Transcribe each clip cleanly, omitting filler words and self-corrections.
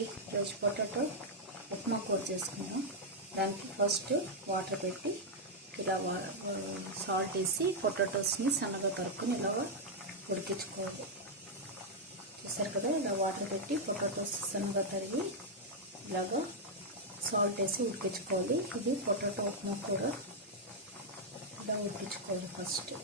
ఈరోజు పొటాటో ఉప్మా కూర చేసుకున్నాం. దానికి ఫస్ట్ వాటర్ పెట్టి ఇలా సాల్ట్ వేసి పొటాటోస్ని సన్నగా తరుక్కుని ఇలాగా ఉడికించుకోవాలి. చూసారు కదా, ఇలా వాటర్ పెట్టి పొటాటోస్ సన్నగా తరిగి ఇలాగా సాల్ట్ వేసి ఉడికించుకోవాలి. ఇది పొటాటో ఉప్మా కూర. ఇలా ఉడికించుకోవాలి ఫస్ట్.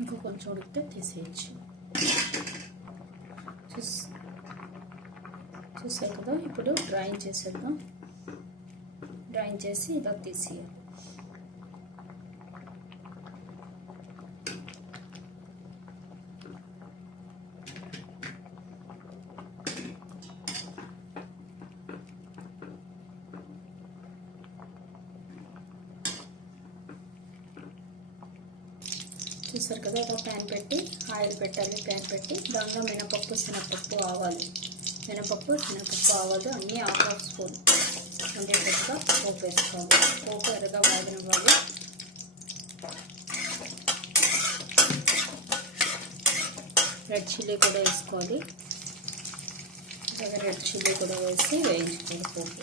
ఇంకా కొంచెం ఉడికితే తీసేయచ్చు. చూసారు కదా, ఇప్పుడు డ్రాయింగ్ చేసేద్దాం. డ్రాయింగ్ చేసి ఇలా తీసేయాలి. చూసారు కదా, ఒక ప్యాన్ పెట్టి ఆయిల్ పెట్టాలి. ప్యాన్ పెట్టి దానిలో మినపప్పు, శనగపప్పు, ఆవాలు, మినపప్పు, శనగపప్పు, ఆవాలు అన్నీ హాఫ్ స్పూన్ ఉండేటట్టుగా పోపు వేసుకోవాలి. పోపు ఎర్రగా వాడినవ్వాలి. రెడ్ చిల్లీ కూడా వేసుకోవాలి. రెడ్ చిల్లీ కూడా వేసి వేయించుకోవాలి పోపు.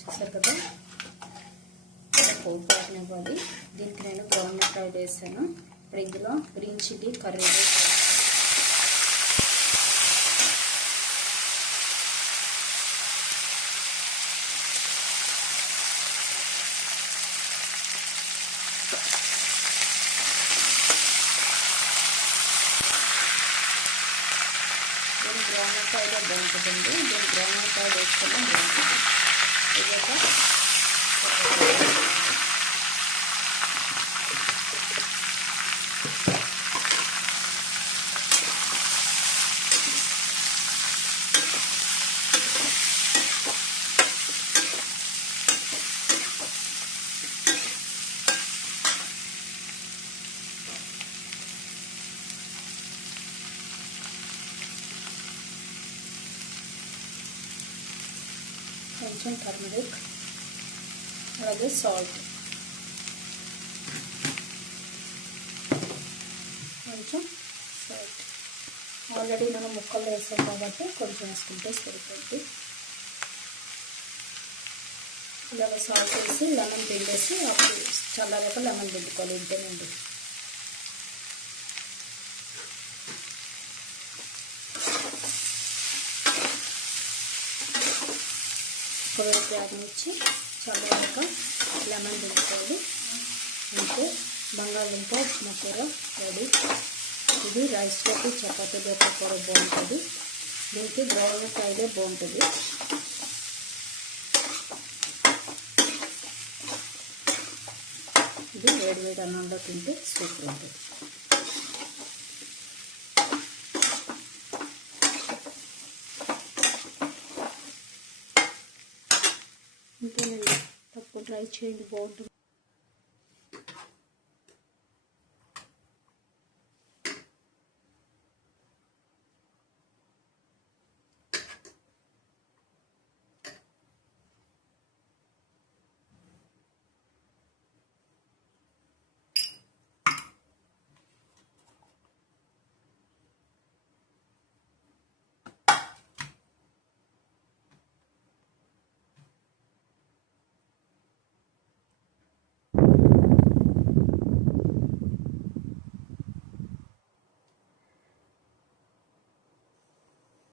చూసారు కదా, పోపు వేయనివ్వాలి. దీనికి నేను గ్రౌండ్నట్ ఆయిల్ వేసాను. ఇప్పుడు ఇందులో గ్రీన్ చిల్లీ, కరివేపాకు, దీని గ్రౌండ్నట్ ఆయిల్ బాగుంటుందండి. దీని గ్రౌండ్నట్ ఆయిల్ వేసుకుని ఇదొక కొంచెం టర్మరిక్, అలాగే సాల్ట్, కొంచెం సాల్ట్. ఆల్రెడీ మనం ముక్కలు వేసాం కాబట్టి కొంచెం వేసుకుంటే సరిపోద్ది. ఇలాగ సాల్ట్ వేసి లెమన్ పిండేసి అప్పుడు చల్లారాక లెమన్ పిండుకోవాలి. ఇంతేనండి. ఒకవైపు ఆగనిచ్చి చల్లారాక లెమన్ పిండుకోవాలి. అంటే బంగాళదుంప ఉప్మా కూర రెడీ. ఇది రైస్లోకి చపాతీలోకి కూర బాగుంటుంది. దీనికి బ్రౌన్ ఫ్రైలే బాగుంటుంది. ఇది వేడివేడి అన్నంలో తింటే సూపర్ ఉంటుంది. ఇంకేనండి, తప్పకుండా ట్రై చేయండి, బాగుంటుంది.